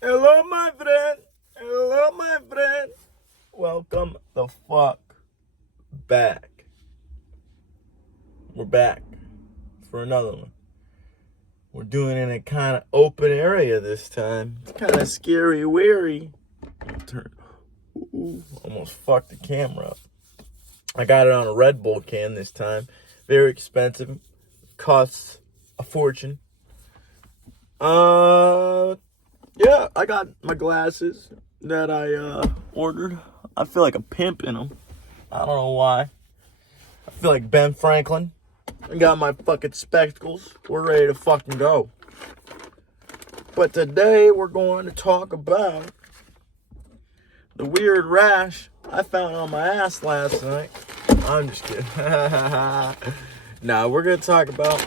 Hello, my friend. Hello, my friend. Welcome the fuck back. We're back for another one. We're doing it in a kind of open area this time. It's kind of scary, weary. Almost fucked the camera up. I got it on a Red Bull can this time. Very expensive. Costs a fortune. Yeah, I got my glasses that I ordered. I feel like a pimp in them. I don't know why. I feel like Ben Franklin. I got my fucking spectacles. We're ready to fucking go. But today we're going to talk about the weird rash I found on my ass last night. I'm just kidding. Nah, we're going to talk about...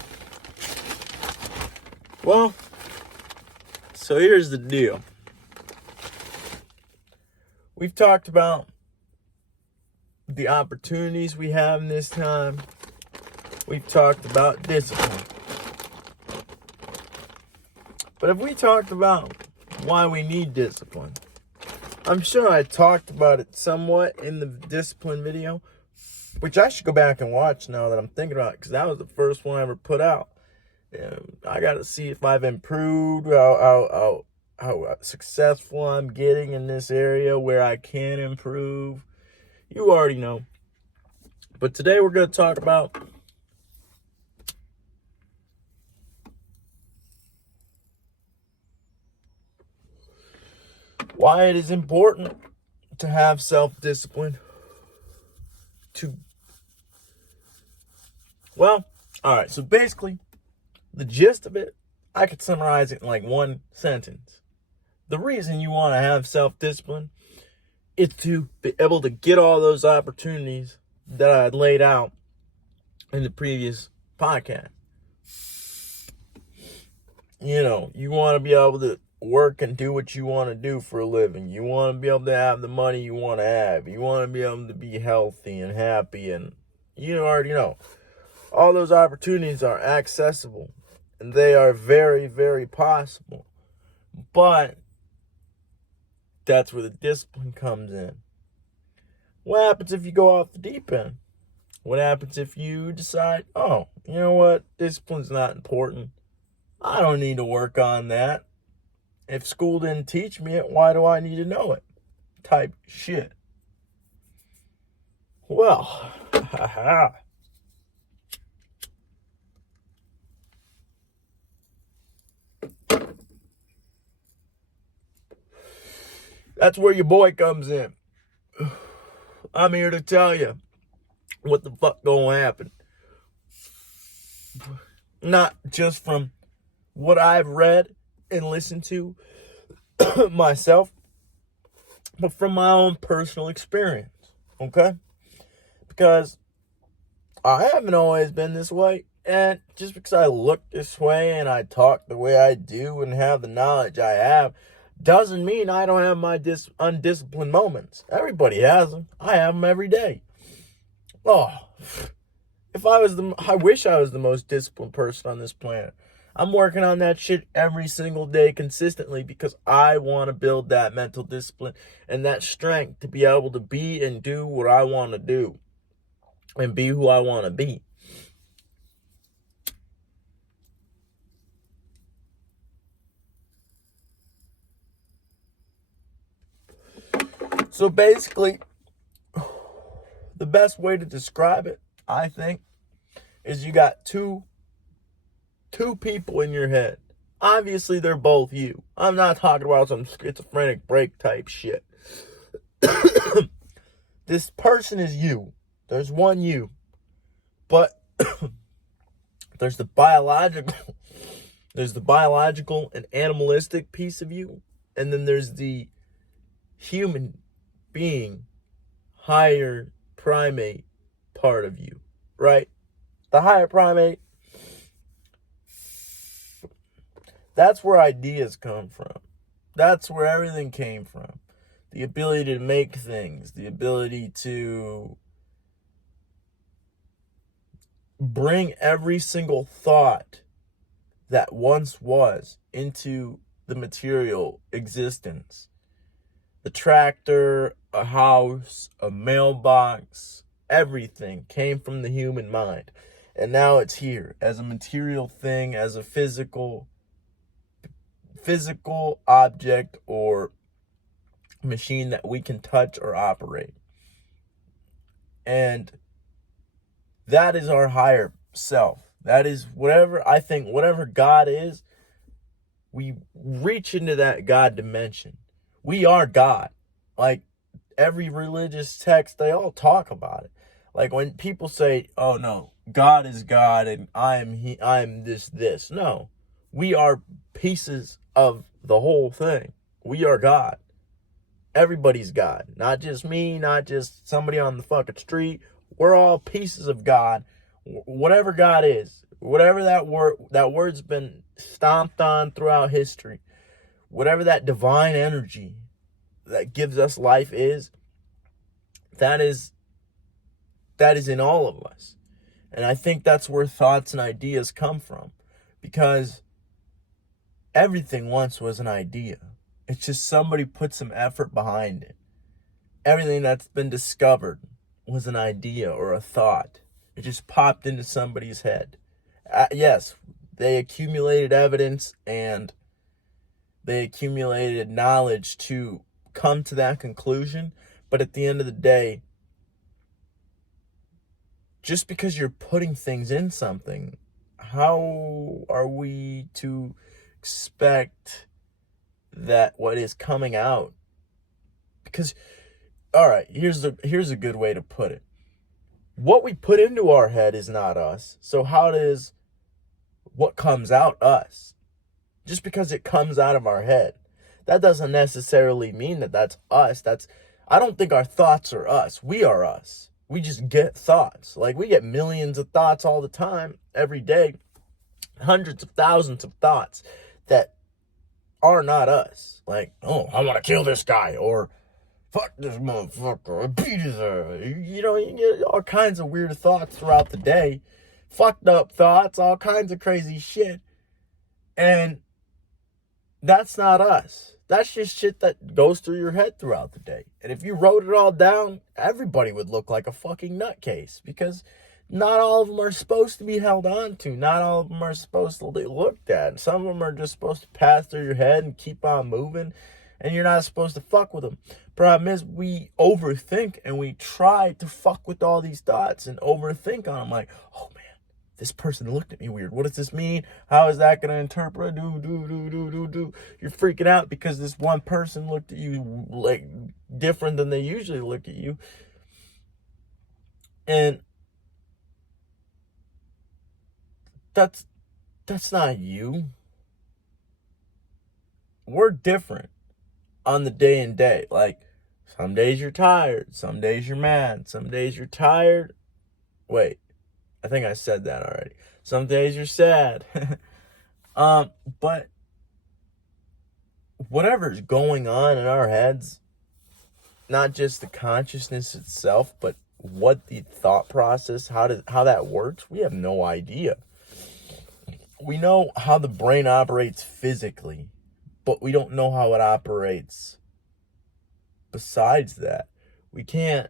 Well, so here's the deal. We've talked about the opportunities we have in this time. We've talked about discipline. But if we talked about why we need discipline, I'm sure I talked about it somewhat in the discipline video, which I should go back and watch now that I'm thinking about it, because that was the first one I ever put out. I got to see if I've improved, how successful I'm getting in this area where I can improve. You already know. But today we're going to talk about why it is important to have self-discipline. Well, all right, so basically, the gist of it, I could summarize it in like one sentence. The reason you want to have self-discipline is to be able to get all those opportunities that I had laid out in the previous podcast. You know, you want to be able to work and do what you want to do for a living. You want to be able to have the money you want to have. You want to be able to be healthy and happy, and you already know. All those opportunities are accessible, and they are very, very possible. But that's where the discipline comes in. What happens if you go off the deep end? What happens if you decide, oh, you know what? Discipline's not important. I don't need to work on that. If school didn't teach me it, why do I need to know it? Type shit. Well, haha. That's where your boy comes in. I'm here to tell you what the fuck gonna happen. Not just from what I've read and listened to myself, but from my own personal experience, okay? Because I haven't always been this way, and just because I look this way and I talk the way I do and have the knowledge I have, doesn't mean I don't have my undisciplined moments. Everybody has them. I have them every day. Oh, I wish I was the most disciplined person on this planet. I'm working on that shit every single day consistently because I want to build that mental discipline and that strength to be able to be and do what I want to do and be who I want to be. So basically, the best way to describe it, I think, is you got two people in your head. Obviously, they're both you. I'm not talking about some schizophrenic break type shit. This person is you. There's one you. But there's the biological and animalistic piece of you, and then there's the human being, higher primate part of you, right? The higher primate, that's where ideas come from. That's where everything came from. The ability to make things, the ability to bring every single thought that once was into the material existence. The tractor, a house, a mailbox, everything came from the human mind. And now it's here as a material thing, as a physical object or machine that we can touch or operate. And that is our higher self. That is whatever God is, we reach into that God dimension. We are God. Like every religious text, they all talk about it. Like when people say, "Oh no, God is God and I am this." No. We are pieces of the whole thing. We are God. Everybody's God. Not just me, not just somebody on the fucking street. We're all pieces of God. Whatever God is, whatever that word's been stomped on throughout history, whatever that divine energy that gives us life is, that is in all of us. And I think that's where thoughts and ideas come from, because everything once was an idea. It's just somebody put some effort behind it. Everything that's been discovered was an idea or a thought. It just popped into somebody's head. Yes, they accumulated evidence and they accumulated knowledge to come to that conclusion. But at the end of the day, just because you're putting things in something, how are we to expect that what is coming out? Because, all right, here's a good way to put it. What we put into our head is not us. So how does what comes out us? Just because it comes out of our head, that doesn't necessarily mean that that's us. I don't think our thoughts are us. We are us. We just get thoughts. Like we get millions of thoughts all the time, every day, hundreds of thousands of thoughts that are not us. Like, oh, I want to kill this guy, or fuck this motherfucker, I beat his ass. You know, you get all kinds of weird thoughts throughout the day, fucked up thoughts, all kinds of crazy shit. And that's not us. That's just shit that goes through your head throughout the day. And if you wrote it all down, everybody would look like a fucking nutcase, because not all of them are supposed to be held on to. Not all of them are supposed to be looked at. Some of them are just supposed to pass through your head and keep on moving, and you're not supposed to fuck with them. Problem is, we overthink and we try to fuck with all these thoughts and overthink on them. Like, oh man, this person looked at me weird. What does this mean? How is that going to interpret? You're freaking out because this one person looked at you like different than they usually look at you. And that's not you. We're different on the day and day. Like, some days you're tired, some days you're mad, some days you're tired. Wait, I think I said that already. Some days you're sad. But whatever's going on in our heads, not just the consciousness itself, but what the thought process, how that works, we have no idea. We know how the brain operates physically, but we don't know how it operates besides that. We don't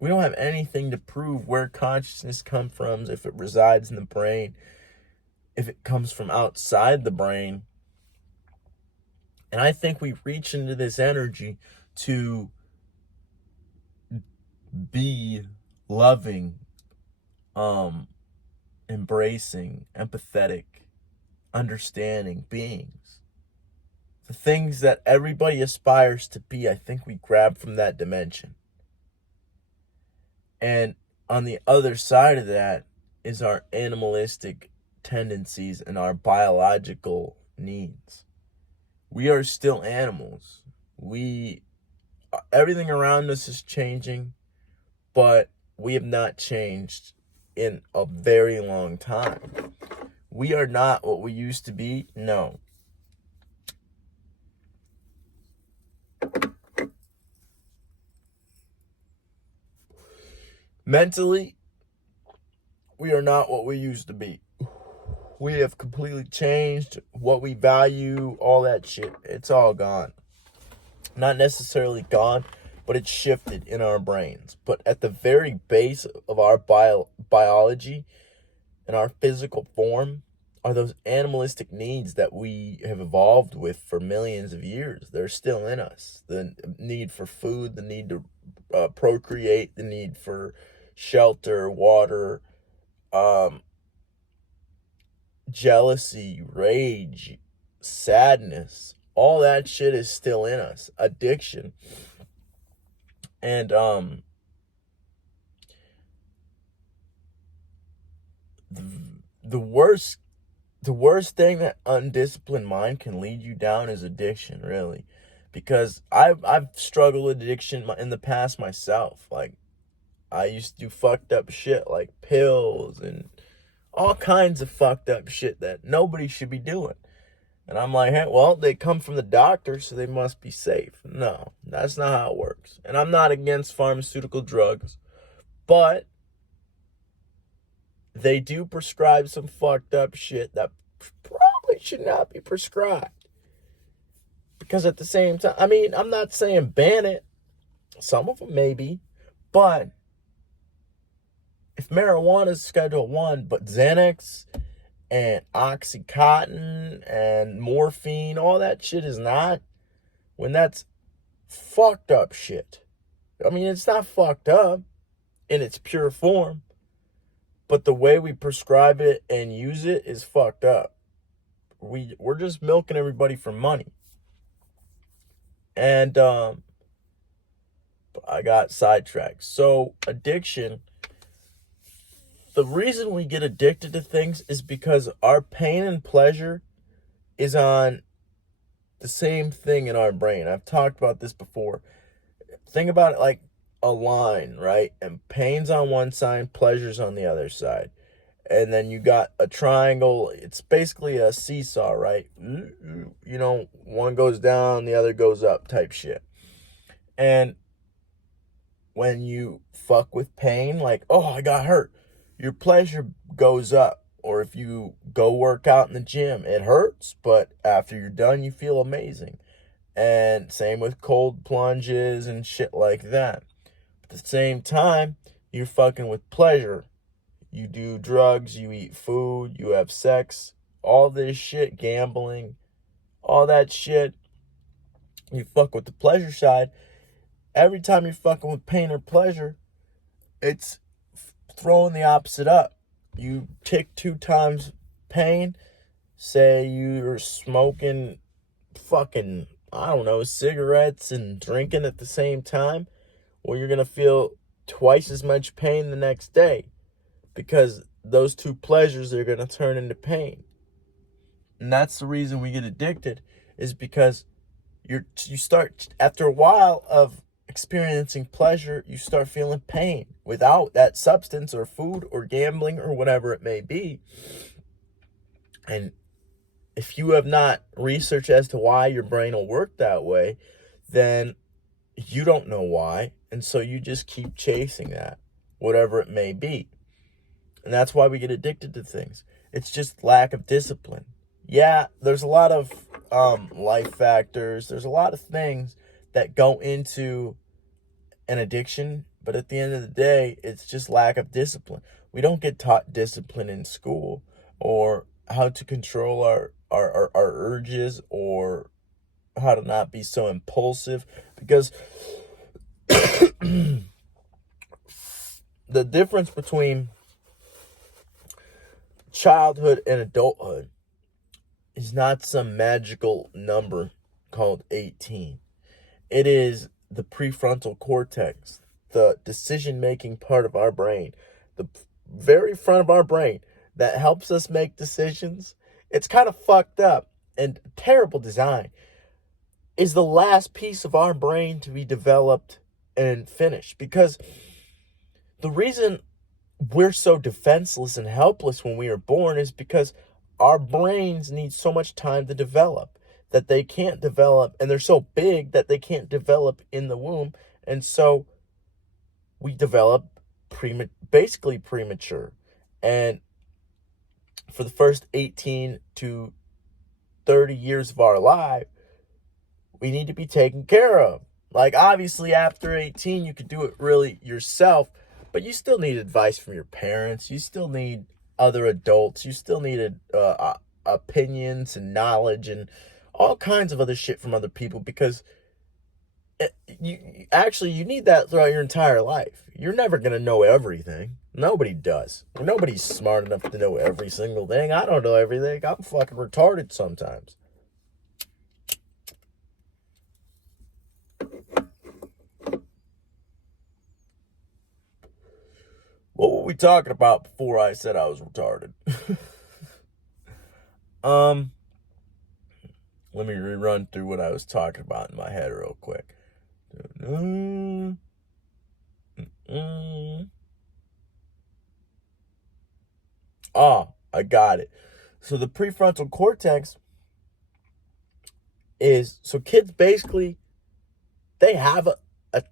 have anything to prove where consciousness comes from, if it resides in the brain, if it comes from outside the brain. And I think we reach into this energy to be loving, embracing, empathetic, understanding beings. The things that everybody aspires to be, I think we grab from that dimension. And on the other side of that is our animalistic tendencies and our biological needs. We are still animals. Everything around us is changing, but we have not changed in a very long time. We are not what we used to be. No. Mentally, we are not what we used to be. We have completely changed what we value, all that shit. It's all gone. Not necessarily gone, but it's shifted in our brains. But at the very base of our biology and our physical form are those animalistic needs that we have evolved with for millions of years. They're still in us. The need for food, the need to procreate, the need for shelter, water, jealousy, rage, sadness, all that shit is still in us. Addiction. And the worst thing that undisciplined mind can lead you down is addiction, really. Because I've struggled with addiction in the past myself. Like, I used to do fucked up shit like pills and all kinds of fucked up shit that nobody should be doing. And I'm like, hey, well, they come from the doctor, so they must be safe. No, that's not how it works. And I'm not against pharmaceutical drugs, but they do prescribe some fucked up shit that probably should not be prescribed. Because at the same time, I mean, I'm not saying ban it. Some of them maybe. But if marijuana is Schedule 1, but Xanax and Oxycontin and morphine, all that shit is not, when that's fucked up shit. I mean, it's not fucked up in its pure form, but the way we prescribe it and use it is fucked up. We're just milking everybody for money. And I got sidetracked. So addiction, the reason we get addicted to things is because our pain and pleasure is on the same thing in our brain. I've talked about this before. Think about it like a line, right? And pain's on one side, pleasure's on the other side. And then you got a triangle. It's basically a seesaw, right? You know, one goes down, the other goes up type shit. And when you fuck with pain, like, oh, I got hurt, your pleasure goes up. Or if you go work out in the gym, it hurts, but after you're done, you feel amazing. And same with cold plunges and shit like that. At the same time, you're fucking with pleasure. You do drugs, you eat food, you have sex, all this shit, gambling, all that shit. You fuck with the pleasure side. Every time you're fucking with pain or pleasure, it's throwing the opposite up. You tick 2 times pain. Say you're smoking fucking, I don't know, cigarettes and drinking at the same time. Well, you're going to feel twice as much pain the next day. Because those 2 pleasures are going to turn into pain. And that's the reason we get addicted, is because you start, after a while of experiencing pleasure, you start feeling pain without that substance or food or gambling or whatever it may be. And if you have not researched as to why your brain will work that way, then you don't know why. And so you just keep chasing that, whatever it may be. And that's why we get addicted to things. It's just lack of discipline. Yeah, there's a lot of life factors. There's a lot of things that go into an addiction. But at the end of the day, it's just lack of discipline. We don't get taught discipline in school, or how to control our urges, or how to not be so impulsive. Because the difference between childhood and adulthood is not some magical number called 18. It is the prefrontal cortex, the decision-making part of our brain, the very front of our brain that helps us make decisions. It's kind of fucked up and terrible design. Is the last piece of our brain to be developed and finished. Because the reason we're so defenseless and helpless when we are born is because our brains need so much time to develop that they can't develop, and they're so big that they can't develop in the womb. And so we develop basically premature. And for the first 18 to 30 years of our life, we need to be taken care of. Like, obviously, after 18, you can do it really yourself, but you still need advice from your parents. You still need other adults. You still need opinions and knowledge and all kinds of other shit from other people, because you need that throughout your entire life. You're never going to know everything. Nobody does. Nobody's smart enough to know every single thing. I don't know everything. I'm fucking retarded sometimes. What were we talking about before I said I was retarded? Let me rerun through what I was talking about in my head real quick. I got it. So the prefrontal cortex is, so kids basically, they have a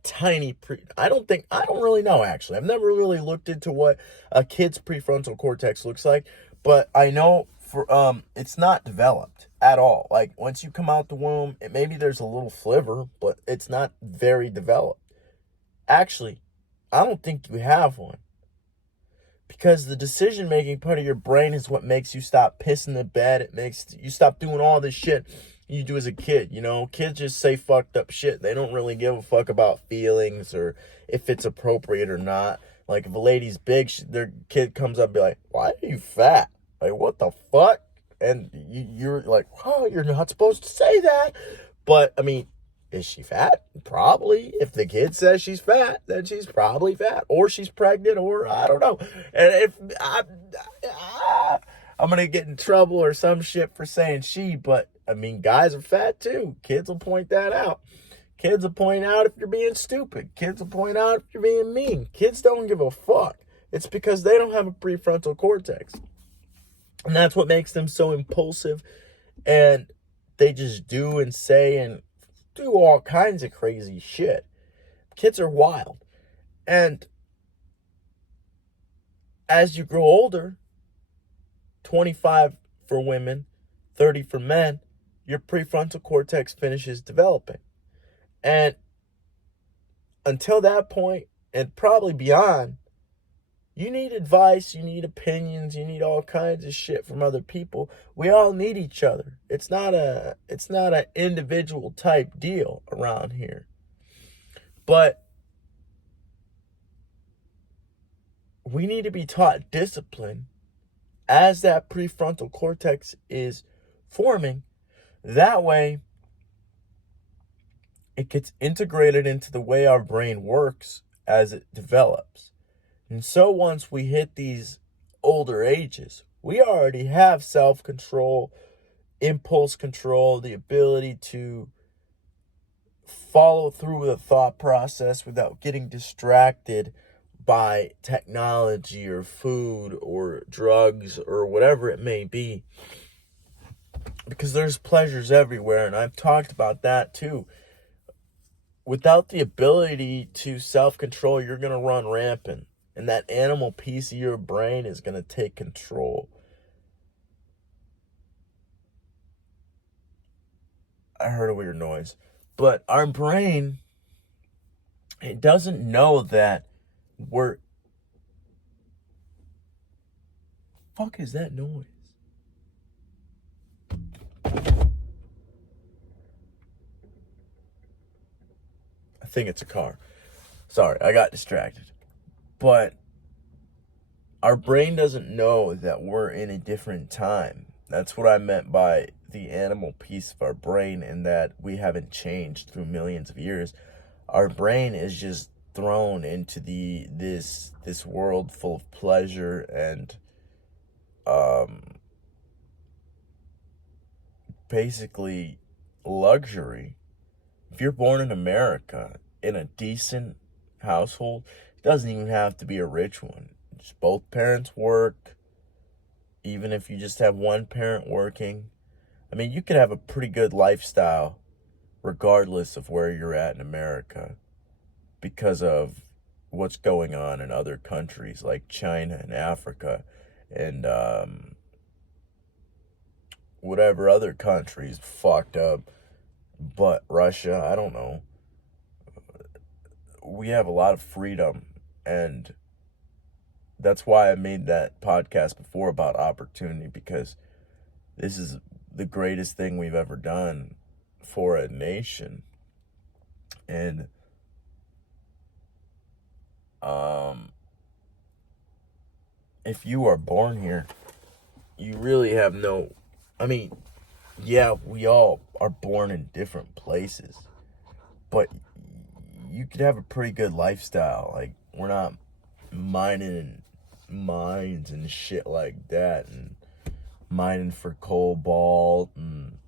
tiny I don't really know, actually. I've never really looked into what a kid's prefrontal cortex looks like, but I know it's not developed at all. Like, once you come out the womb, maybe there's a little sliver, but it's not very developed. Actually, I don't think you have one, because the decision-making part of your brain is what makes you stop pissing the bed. It makes you stop doing all this shit you do as a kid. You know, kids just say fucked up shit. They don't really give a fuck about feelings or if it's appropriate or not. Like, if a lady's big, their kid comes up and be like, why are you fat? Like, what the fuck? And you're like, oh, you're not supposed to say that. But, I mean, is she fat? Probably. If the kid says she's fat, then she's probably fat. Or she's pregnant, or I don't know. And if I'm going to get in trouble or some shit for saying she, but, I mean, guys are fat too. Kids will point that out. Kids will point out if you're being stupid. Kids will point out if you're being mean. Kids don't give a fuck. It's because they don't have a prefrontal cortex. And that's what makes them so impulsive. And they just do and say and do all kinds of crazy shit. Kids are wild. And as you grow older, 25 for women, 30 for men, your prefrontal cortex finishes developing. And until that point, and probably beyond, you need advice, you need opinions, you need all kinds of shit from other people. We all need each other. It's not an individual type deal around here. But we need to be taught discipline as that prefrontal cortex is forming. That way, it gets integrated into the way our brain works as it develops. And so once we hit these older ages, we already have self-control, impulse control, the ability to follow through with a thought process without getting distracted by technology or food or drugs or whatever it may be. Because there's pleasures everywhere, and I've talked about that too. Without the ability to self-control, you're going to run rampant. And that animal piece of your brain is going to take control. I heard a weird noise. But our brain, it doesn't know that we're... Fuck is that noise? I think it's a car. Sorry, I got distracted. But our brain doesn't know that we're in a different time. That's what I meant by the animal piece of our brain, and that we haven't changed through millions of years. Our brain is just thrown into this world full of pleasure and basically luxury. If you're born in America in a decent household, it doesn't even have to be a rich one. Just both parents work. Even if you just have one parent working, I mean, you could have a pretty good lifestyle regardless of where you're at in America, because of what's going on in other countries like China and Africa and whatever other countries fucked up, but Russia, I don't know. We have a lot of freedom, and that's why I made that podcast before about opportunity, because this is the greatest thing we've ever done for a nation. And if you are born here, you really have no, I mean, yeah, we all are born in different places, but you could have a pretty good lifestyle. Like, we're not mining mines and shit like that, and mining for cobalt, and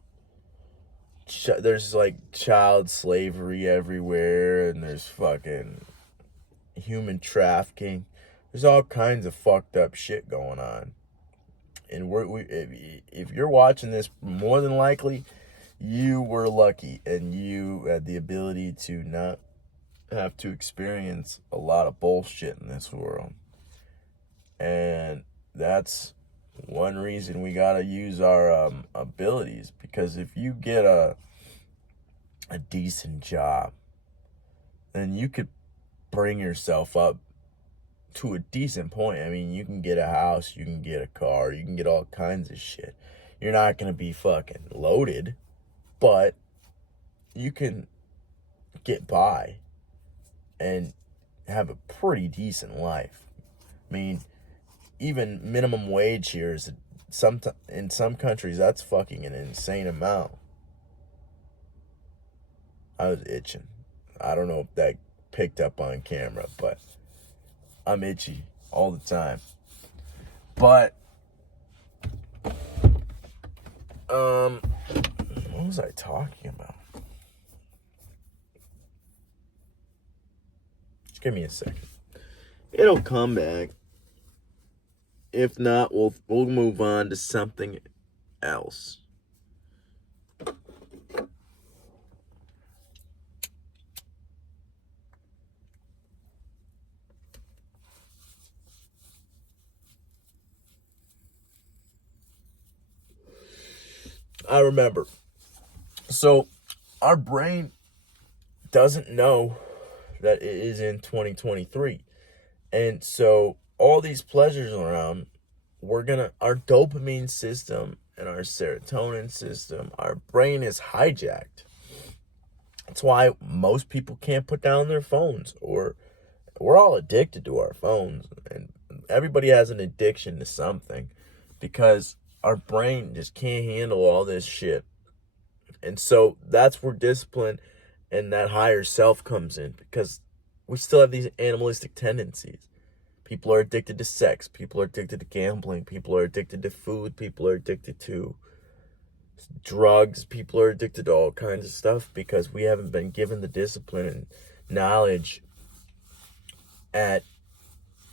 there's like child slavery everywhere, and there's fucking human trafficking. There's all kinds of fucked up shit going on. And if you're watching this, more than likely, you were lucky and you had the ability to not have to experience a lot of bullshit in this world. And that's one reason we gotta use our abilities, because if you get a decent job, then you could bring yourself up to a decent point. I mean, you can get a house, you can get a car, you can get all kinds of shit. You're not gonna be fucking loaded, but you can get by and have a pretty decent life. I mean, even minimum wage here is in some countries, that's fucking an insane amount. I was itching. I don't know if that picked up on camera, but I'm itchy all the time. But what was I talking about? Just give me a second. It'll come back. If not, we'll move on to something else. I remember. So, our brain doesn't know that it is in 2023. And so, all these pleasures around, our dopamine system and our serotonin system, our brain is hijacked. That's why most people can't put down their phones, or we're all addicted to our phones, and everybody has an addiction to something, because our brain just can't handle all this shit. And so that's where discipline and that higher self comes in, because we still have these animalistic tendencies. People are addicted to sex. People are addicted to gambling. People are addicted to food. People are addicted to drugs. People are addicted to all kinds of stuff, because we haven't been given the discipline and knowledge at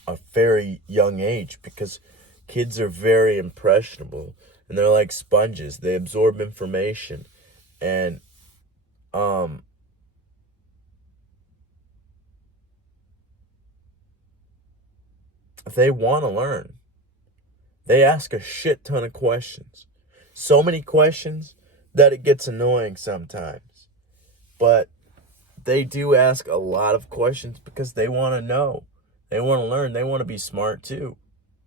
a very young age, because kids are very impressionable and they're like sponges. They absorb information, and they want to learn. They ask a shit ton of questions. So many questions that it gets annoying sometimes. But they do ask a lot of questions because they want to know. They want to learn. They want to be smart too.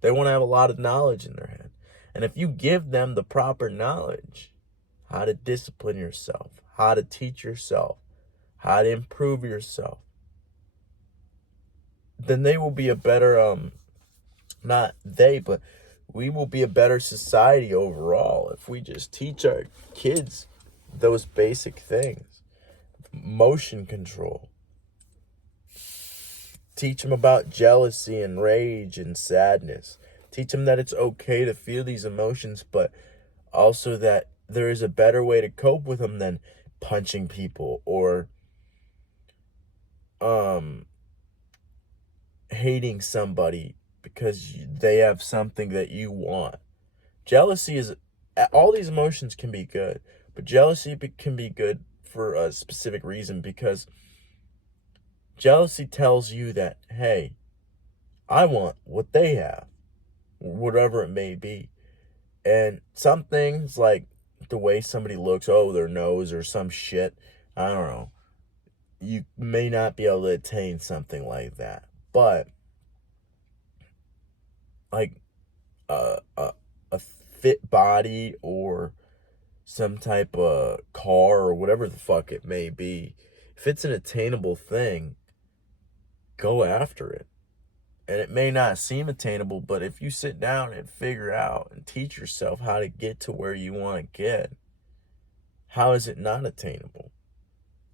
They want to have a lot of knowledge in their head. And if you give them the proper knowledge, how to discipline yourself, how to teach yourself, how to improve yourself, then they will be a better, not they, but we will be a better society overall if we just teach our kids those basic things. Motion control. Teach them about jealousy and rage and sadness. Teach them that it's okay to feel these emotions, but also that there is a better way to cope with them than punching people or hating somebody because they have something that you want. Jealousy is, all these emotions can be good, but jealousy can be good for a specific reason, because jealousy tells you that, hey, I want what they have, whatever it may be. And some things, like the way somebody looks, oh, their nose or some shit, I don't know. You may not be able to attain something like that. But, like, a fit body or some type of car or whatever the fuck it may be, if it's an attainable thing, go after it. And it may not seem attainable, but if you sit down and figure out and teach yourself how to get to where you want to get, how is it not attainable?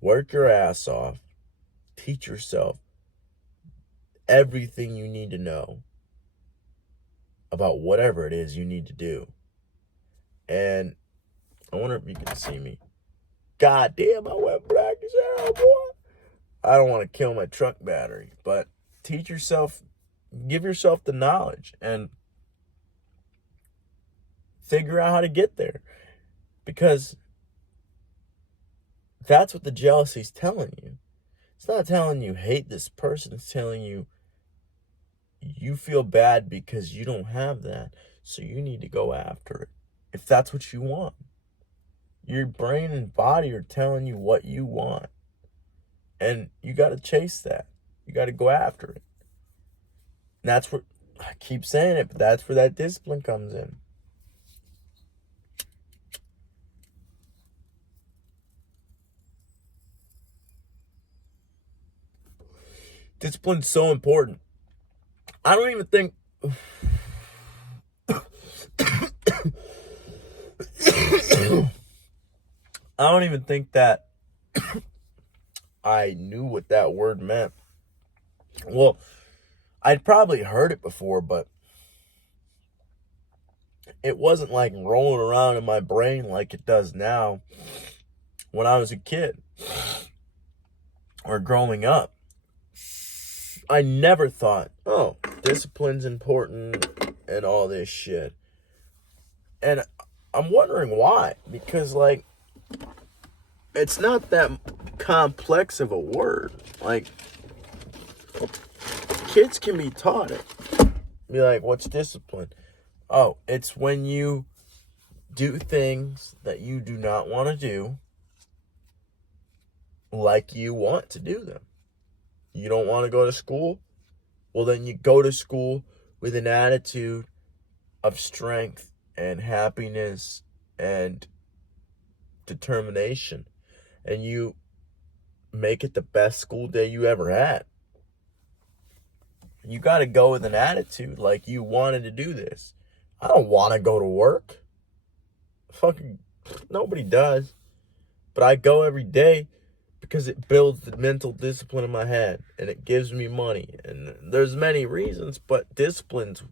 Work your ass off. Teach yourself everything you need to know about whatever it is you need to do. And I wonder if you can see me. God damn, I went black as hell, boy. I don't want to kill my truck battery, but teach yourself, give yourself the knowledge and figure out how to get there. Because that's what the jealousy's telling you. It's not telling you hate this person. It's telling you you feel bad because you don't have that. So you need to go after it. If that's what you want. Your brain and body are telling you what you want. And you got to chase that. You got to go after it. And that's where, I keep saying it, but that's where that discipline comes in. Discipline's so important. I don't even think I don't even think that I knew what that word meant. Well, I'd probably heard it before, but it wasn't like rolling around in my brain like it does now when I was a kid or growing up. I never thought, oh, discipline's important and all this shit. And I'm wondering why. Because, like, it's not that complex of a word. Like, kids can be taught it. Be like, what's discipline? Oh, it's when you do things that you do not want to do like you want to do them. You don't want to go to school? Well, then you go to school with an attitude of strength and happiness and determination. And you make it the best school day you ever had. You got to go with an attitude like you wanted to do this. I don't want to go to work. Fucking nobody does. But I go every day because it builds the mental discipline in my head and it gives me money. And there's many reasons, but discipline's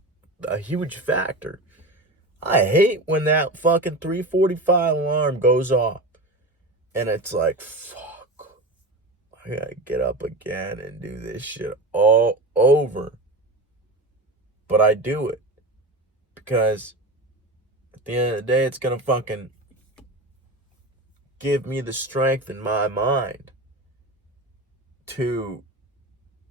a huge factor. I hate when that fucking 3:45 alarm goes off and it's like, fuck, I gotta get up again and do this shit all over. But I do it because at the end of the day, it's gonna fucking give me the strength in my mind to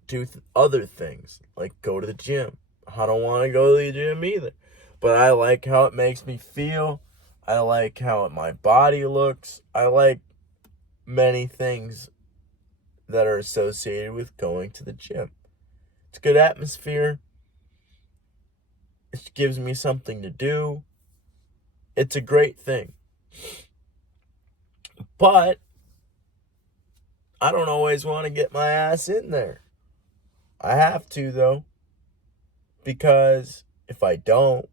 do other things, like go to the gym. I don't want to go to the gym either, but I like how it makes me feel. I like how my body looks. I like many things that are associated with going to the gym. It's a good atmosphere. It gives me something to do. It's a great thing. But I don't always want to get my ass in there. I have to, though. Because if I don't,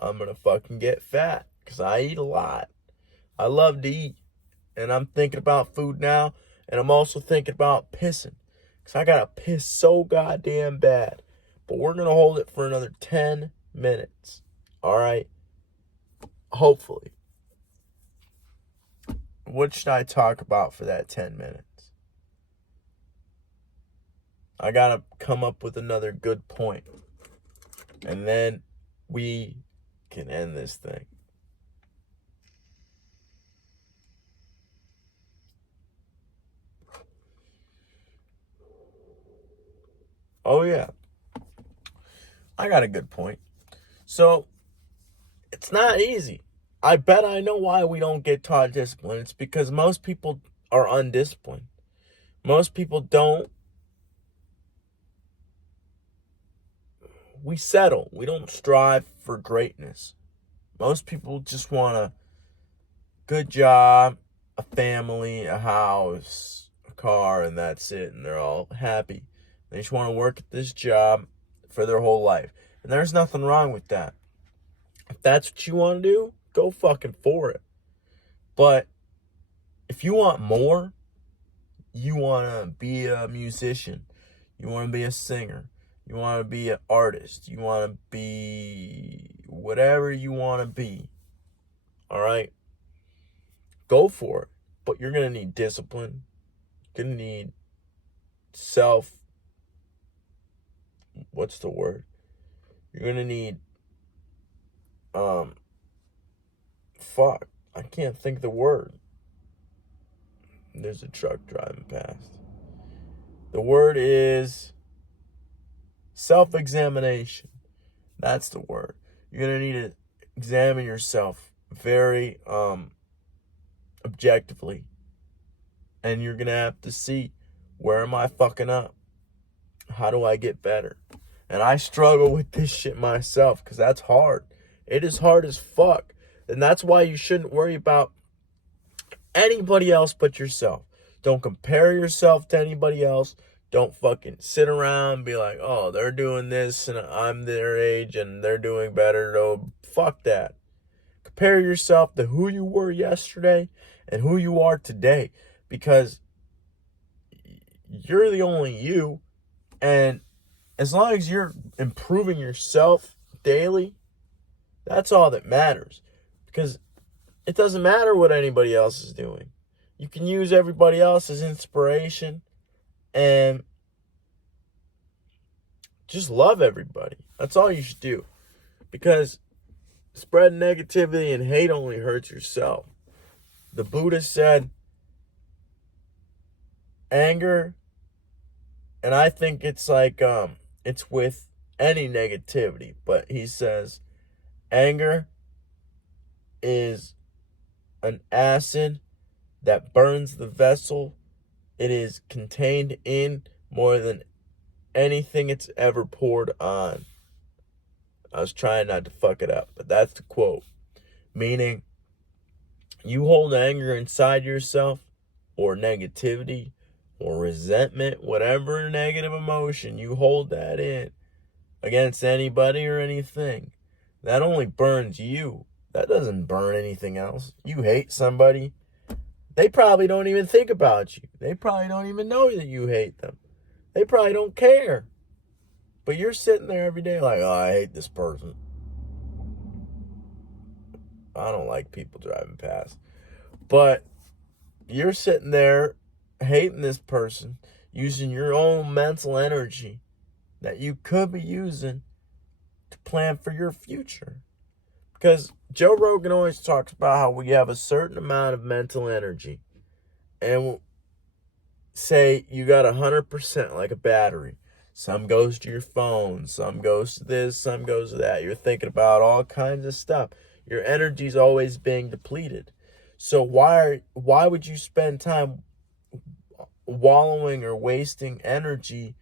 I'm going to fucking get fat. Because I eat a lot. I love to eat. And I'm thinking about food now. And I'm also thinking about pissing. Because I got to piss so goddamn bad. But we're going to hold it for another 10 minutes. Alright? Hopefully. What should I talk about for that 10 minutes? I gotta come up with another good point. And then we can end this thing. Oh, yeah. I got a good point. So, It's not easy. I bet I know why we don't get taught discipline. It's because most people are undisciplined. Most people don't. We settle. We don't strive for greatness. Most people just want a good job, a family, a house, a car, and that's it. And they're all happy. They just want to work at this job for their whole life. And there's nothing wrong with that. If that's what you want to do, go fucking for it. But if you want more, you want to be a musician, you want to be a singer, you want to be an artist, you want to be whatever you want to be, all right? Go for it. But you're going to need discipline. You're going to need what's the word? You're going to need, I can't think the word. There's a truck driving past. The word is self-examination. That's the word. You're going to need to examine yourself very objectively. And you're going to have to see, where am I fucking up? How do I get better? And I struggle with this shit myself because that's hard. It is hard as fuck. And that's why you shouldn't worry about anybody else but yourself. Don't compare yourself to anybody else. Don't fucking sit around and be like, oh, they're doing this and I'm their age and they're doing better. No, fuck that. Compare yourself to who you were yesterday and who you are today, because you're the only you. And as long as you're improving yourself daily, that's all that matters. Because it doesn't matter what anybody else is doing. You can use everybody else as inspiration and just love everybody. That's all you should do. Because spreading negativity and hate only hurts yourself. The Buddha said anger, and I think it's like it's with any negativity, but he says anger is an acid that burns the vessel it is contained in more than anything it's ever poured on. I was trying not to fuck it up, but that's the quote. Meaning, you hold anger inside yourself, or negativity, or resentment, whatever negative emotion, you hold that in against anybody or anything. That only burns you. That doesn't burn anything else. You hate somebody, they probably don't even think about you. They probably don't even know that you hate them. They probably don't care. But you're sitting there every day like, oh, I hate this person. I don't like people driving past. But you're sitting there hating this person, using your own mental energy that you could be using to plan for your future. Because Joe Rogan always talks about how we have a certain amount of mental energy. And say you got 100% like a battery. Some goes to your phone, some goes to this, some goes to that. You're thinking about all kinds of stuff. Your energy's always being depleted. So why would you spend time wallowing or wasting energy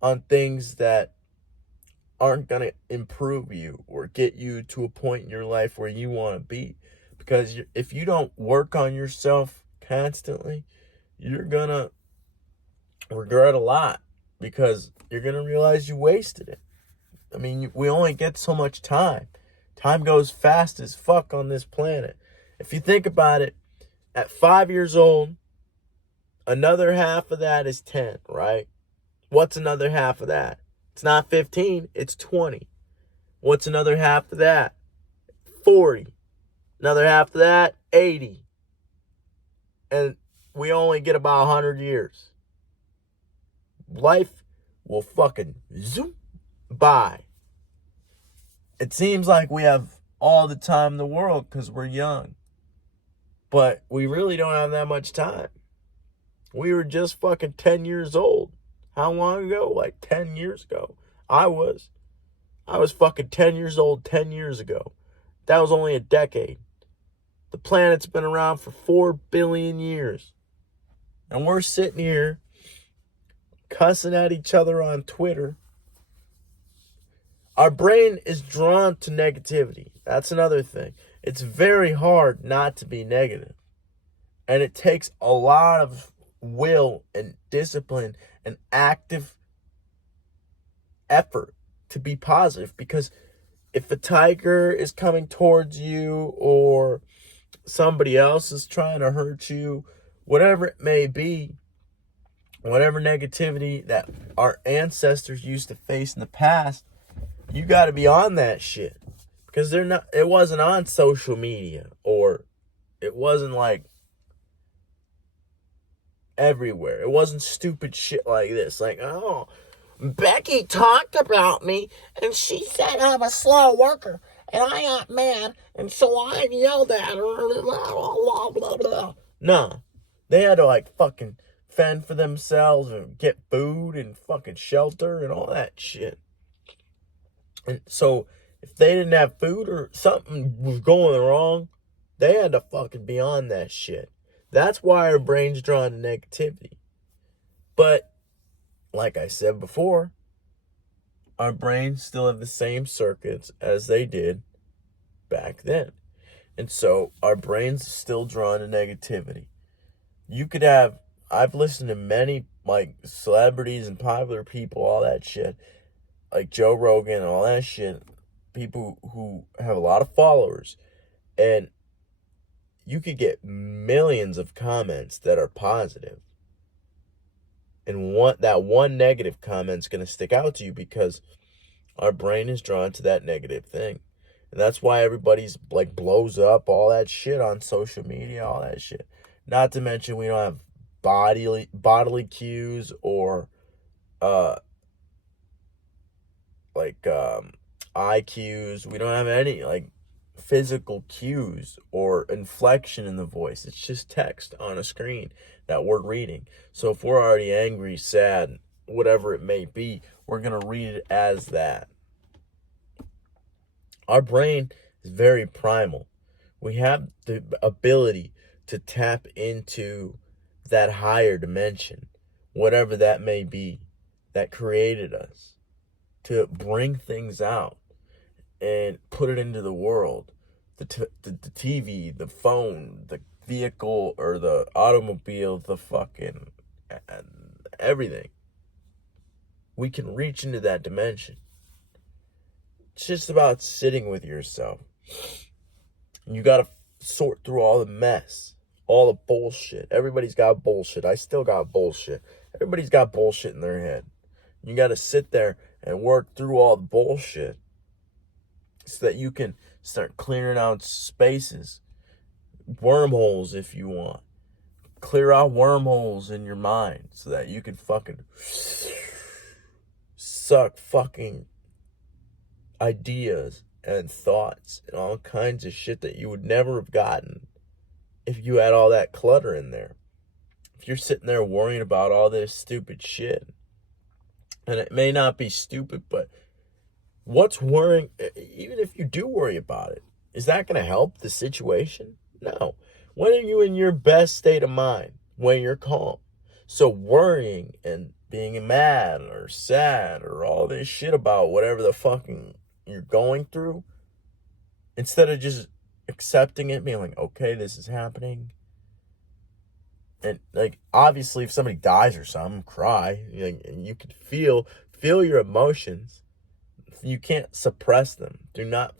on things that aren't going to improve you or get you to a point in your life where you want to be? Because if you don't work on yourself constantly, you're going to regret a lot, because you're going to realize you wasted it. I mean, we only get so much time. Time goes fast as fuck on this planet. If you think about it, at 5 years old, another half of that is 10, right? What's another half of that? It's not 15, it's 20. What's another half of that? 40. Another half of that, 80. And we only get about 100 years. Life will fucking zoom by. It seems like we have all the time in the world because we're young. But we really don't have that much time. We were just fucking 10 years old. How long ago? Like 10 years ago. I was fucking 10 years old 10 years ago. That was only a decade. The planet's been around for 4 billion years. And we're sitting here cussing at each other on Twitter. Our brain is drawn to negativity. That's another thing. It's very hard not to be negative. And it takes a lot of will and discipline and active effort to be positive. Because if a tiger is coming towards you or somebody else is trying to hurt you, whatever it may be, whatever negativity that our ancestors used to face in the past, you got to be on that shit. Because it wasn't on social media, or it wasn't like everywhere. It wasn't stupid shit like this. Like, oh, Becky talked about me and she said I'm a slow worker and I got mad and so I yelled at her. No. They had to like fucking fend for themselves and get food and fucking shelter and all that shit. And so if they didn't have food or something was going wrong, they had to fucking be on that shit. That's why our brain's drawn to negativity. But like I said before, our brains still have the same circuits as they did back then. And so our brains are still drawn to negativity. I've listened to many like celebrities and popular people, all that shit, like Joe Rogan and all that shit, people who have a lot of followers, and you could get millions of comments that are positive. And that one negative comment's going to stick out to you because our brain is drawn to that negative thing. And that's why everybody's like blows up all that shit on social media, all that shit. Not to mention we don't have bodily cues or eye cues. We don't have any like physical cues or inflection in the voice. It's just text on a screen that we're reading. So if we're already angry, sad, whatever it may be, we're going to read it as that. Our brain is very primal. We have the ability to tap into that higher dimension, whatever that may be, that created us, to bring things out and put it into the world. The TV, the phone, the vehicle, or the automobile, the fucking everything. We can reach into that dimension. It's just about sitting with yourself. You got to sort through all the mess, all the bullshit. Everybody's got bullshit. I still got bullshit. Everybody's got bullshit in their head. You got to sit there and work through all the bullshit so that you can start clearing out spaces, wormholes if you want. Clear out wormholes in your mind so that you can fucking suck fucking ideas and thoughts and all kinds of shit that you would never have gotten if you had all that clutter in there. If you're sitting there worrying about all this stupid shit, and it may not be stupid, but what's worrying, even if you do worry about it, is that going to help the situation? No. When are you in your best state of mind? When you're calm. So worrying and being mad or sad or all this shit about whatever the fucking you're going through, instead of just accepting it, being like, okay, this is happening. And like, obviously, if somebody dies or something, cry. And you can feel your emotions. You can't suppress them. Do not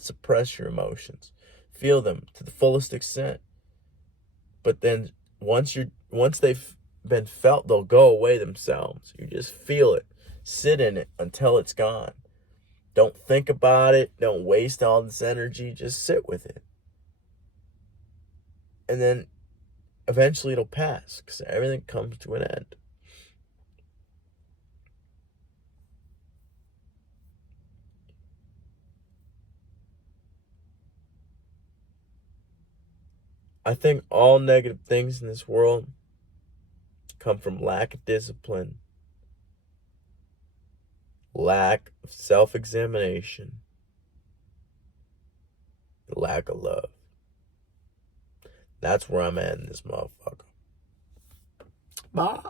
suppress your emotions. Feel them to the fullest extent. But then once they've been felt, they'll go away themselves. You just feel it. Sit in it until it's gone. Don't think about it. Don't waste all this energy. Just sit with it. And then eventually it'll pass because everything comes to an end. I think all negative things in this world come from lack of discipline, lack of self-examination, the lack of love. That's where I'm at in this motherfucker. Bye.